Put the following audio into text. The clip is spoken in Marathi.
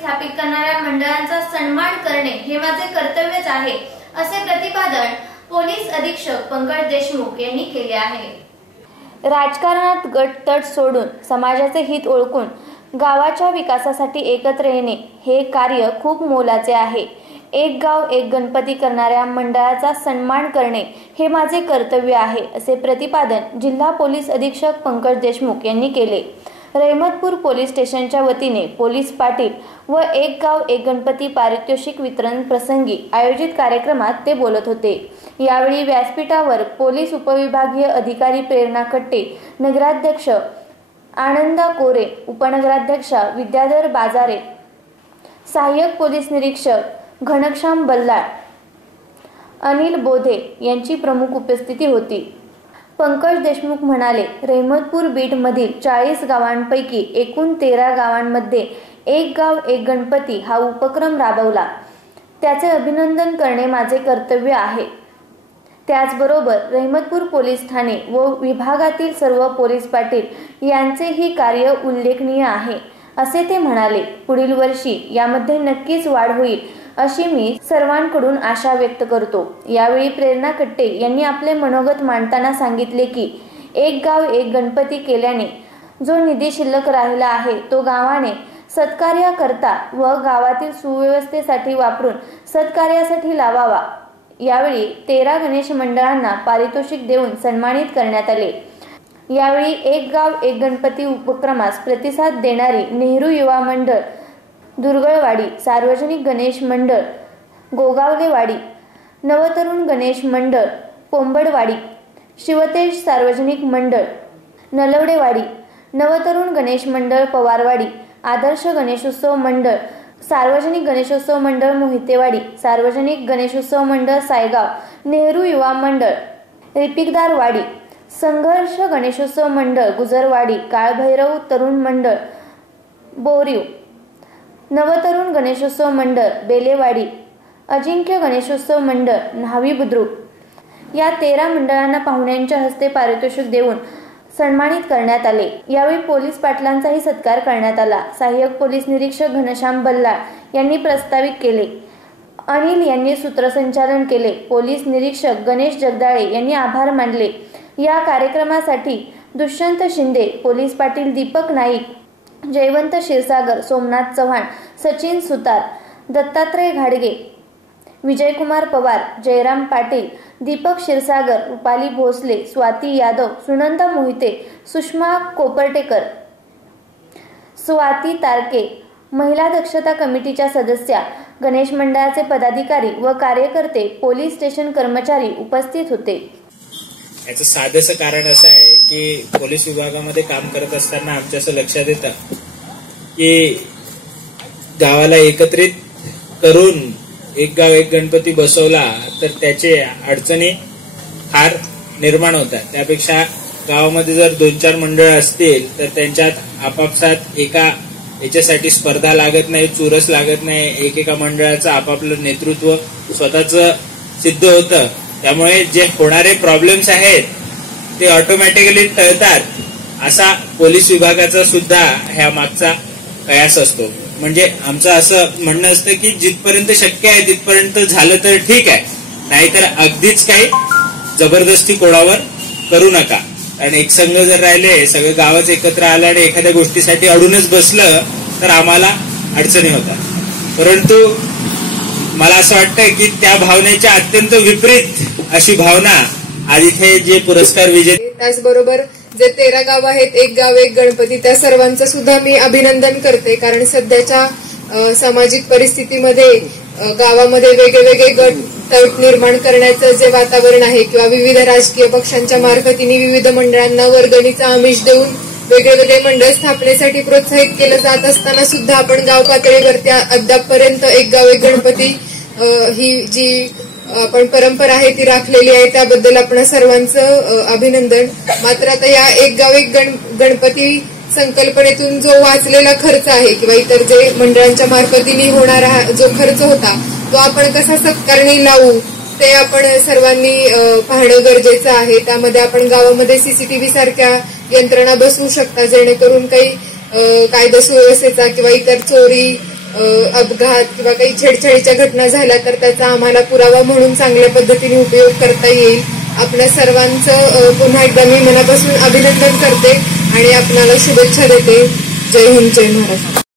स्थापित करणाऱ्या मंडळांचा सन्मान करणे हे माझे कर्तव्यच आहे, असे प्रतिपादन पोलीस अधीक्षक पंकज देशमुख यांनी केले आहे। राजकारणात गट-तट सोडून समाजाचे हित ओळखून गावाच्या विकासासाठी एकत्र येणे हे कार्य खूप मोलाचे आहे। एक गाव एक गणपती करणाऱ्या मंडळाचा सन्मान करणे हे माझे कर्तव्य आहे, असे प्रतिपादन जिल्हा पोलीस अधीक्षक पंकज देशमुख यांनी केले। रहमतपूर पोलीस स्टेशनच्या वतीने पोलीस पाटील व एक गाव एक गणपती पारितोषिक वितरण प्रसंगी आयोजित कार्यक्रमात ते बोलत होते। यावेळी व्यासपीठावर पोलीस उपविभागीय अधिकारी प्रेरणा कट्टे, नगराध्यक्ष आनंदा कोरे, उपनगराध्यक्षा विद्याधर बाजारे, सहाय्यक पोलीस निरीक्षक घनश्याम बल्लाळ, अनिल बोधे यांची प्रमुख उपस्थिती होती। पंकज देशमुख म्हणाले, रहमतपूर बीट मधील 40 गावांपैकी एकूण 13 गावांमध्ये एक गाव एक गणपती हा उपक्रम राबवला, त्याचे अभिनंदन करणे माझे कर्तव्य आहे। त्याचबरोबर रहमतपूर पोलीस ठाणे व विभागातील सर्व पोलीस पाटील यांचेही कार्य उल्लेखनीय आहे, असे ते म्हणाले। पुढील वर्षी यामध्ये नक्कीच वाढ होईल अशी मी सर्वांकडून आशा व्यक्त करतो। यावेळी प्रेरणा कट्टे यांनी आपले मनोगत मांडताना सांगितले की एक गाव एक गणपती केल्याने जो निधी शिल्लक राहिला आहे तो गावाने सत्कार्याकरता व गावातील सुव्यवस्थेसाठी वापरून सत्कार्यासाठी लावावा। यावेळी 13 गणेश मंडळांना पारितोषिक देऊन सन्मानित करण्यात आले। यावेळी एक गाव एक गणपती उपक्रमास प्रतिसाद देणारी नेहरू युवा मंडळ दुर्गळवाडी, सार्वजनिक गणेश मंडळ गोगावलेवाडी, नवतरुण गणेश मंडळ कोंबडवाडी, शिवतेज सार्वजनिक मंडळ नलवडेवाडी, नवतरुण गणेश मंडळ पवारवाडी, आदर्श गणेशोत्सव मंडळ, सार्वजनिक गणेशोत्सव मंडळ मोहितेवाडी, सार्वजनिक गणेशोत्सव मंडळ सायगाव, नेहरू युवा मंडळ रिपिकदारवाडी, संघर्ष गणेशोत्सव मंडळ गुजरवाडी, काळभैरव तरुण मंडळ बोरीव, नवतरुण गणेशोत्सव मंडळ बेलेवाडी, अजिंक्य गणेशोत्सव मंडळ न्हावी बुद्रुक या 13 मंडळांना पाहुण्यांच्या हस्ते पारितोषिक देऊन सन्मानित करण्यात आले। यावेळी पोलीस पाटलांचाही सत्कार करण्यात आला। सहाय्यक पोलीस निरीक्षक घनश्याम बल्लाळ यांनी प्रास्ताविक केले, अनिल यांनी सूत्रसंचालन केले। पोलीस निरीक्षक गणेश जगदाळे यांनी आभार मानले। या कार्यक्रमासाठी दुष्यंत शिंदे, पोलीस पाटील दीपक नाईक, जयवंत क्षीरसागर, सोमनाथ चव्हाण, सचिन सुतार, दत्तात्रय घाडगे, विजयकुमार पवार, जयराम पाटील, दीपक क्षीरसागर, रुपाली भोसले, स्वाती यादव, सुनंदा मोहिते, सुषमा कोपर्टेकर, स्वाती तारके, महिला दक्षता कमिटीच्या सदस्या, गणेश मंडळाचे पदाधिकारी व कार्यकर्ते, पोलीस स्टेशन कर्मचारी उपस्थित होते। याचं साधंसं कारण असं आहे की पोलीस विभागामध्ये काम करत असताना आमच्या असं लक्षात येतं की गावाला एकत्रित करून एक गाव एक गणपती बसवला तर त्याचे अडचणी फार निर्माण होतात। त्यापेक्षा गावामध्ये जर 2-4 मंडळ असतील तर त्यांच्यात आपापसात एका याच्यासाठी स्पर्धा लागत नाही, चुरस लागत नाही, एकेका मंडळाचं आपापलं नेतृत्व स्वतःच सिद्ध होतं। त्यामुळे जे होणारे प्रॉब्लेम्स आहेत ते ऑटोमॅटिकली टळतात, असा पोलीस विभागाचा सुद्धा ह्या मागचा कयास असतो। म्हणजे आमचं असं म्हणणं असतं की जिथपर्यंत शक्य आहे तिथपर्यंत झालं तर ठीक आहे, नाहीतर अगदीच काही जबरदस्ती कोणावर करू नका। कारण एक संघ जर राहिले, सगळं गावच एकत्र आलं आणि एखाद्या गोष्टीसाठी अडूनच बसलं तर आम्हाला अडचणी होतात। परंतु मला असं वाटतं की त्या भावनेच्या अत्यंत विपरीत अशी भावना आज इथे जे पुरस्कार विजेते, त्याचबरोबर जे 13 गाव आहेत एक गाव एक गणपती, त्या सर्वांचं सुद्धा मी अभिनंदन करते। कारण सध्याच्या सामाजिक परिस्थितीमध्ये गावामध्ये वेगवेगळे गट निर्माण करण्याचं जे वातावरण आहे किंवा विविध राजकीय पक्षांच्या मार्फतीने विविध मंडळांना वर्गणीचा आमिष देऊन वेगवेगळे मंडळ स्थापनेसाठी प्रोत्साहित केलं जात असताना सुद्धा आपण गाव पातळीवरती अद्यापपर्यंत एक गाव एक गणपती ही जी आपण परंपरा आहे ती राखलेली आहे, त्याबद्दल आपण सर्वांचं अभिनंदन। मात्र आता या एक गाव एक गणपती संकल्पनेतून जो वाचलेला खर्च आहे किंवा इतर जे मंडळांच्या मार्फतीने होणारा जो खर्च होता तो आपण कसा सत्कारणी लावू ते आपण सर्वांनी पाहणं गरजेचं आहे। त्यामध्ये आपण गावामध्ये सीसीटीव्ही सारख्या यंत्रणा बसवू शकता, जेणेकरून काही कायदा सुव्यवस्थेचा किंवा इतर चोरी अपघात किंवा काही छेडछाडीच्या घटना झाल्या तर त्याचा आम्हाला पुरावा म्हणून चांगल्या पद्धतीने उपयोग करता येईल. आपल्या सर्वांचं पुन्हा एकदा मी मनापासून अभिनंदन करते आणि आपणाला शुभेच्छा देते. जय हिंद, जय महाराष्ट्र.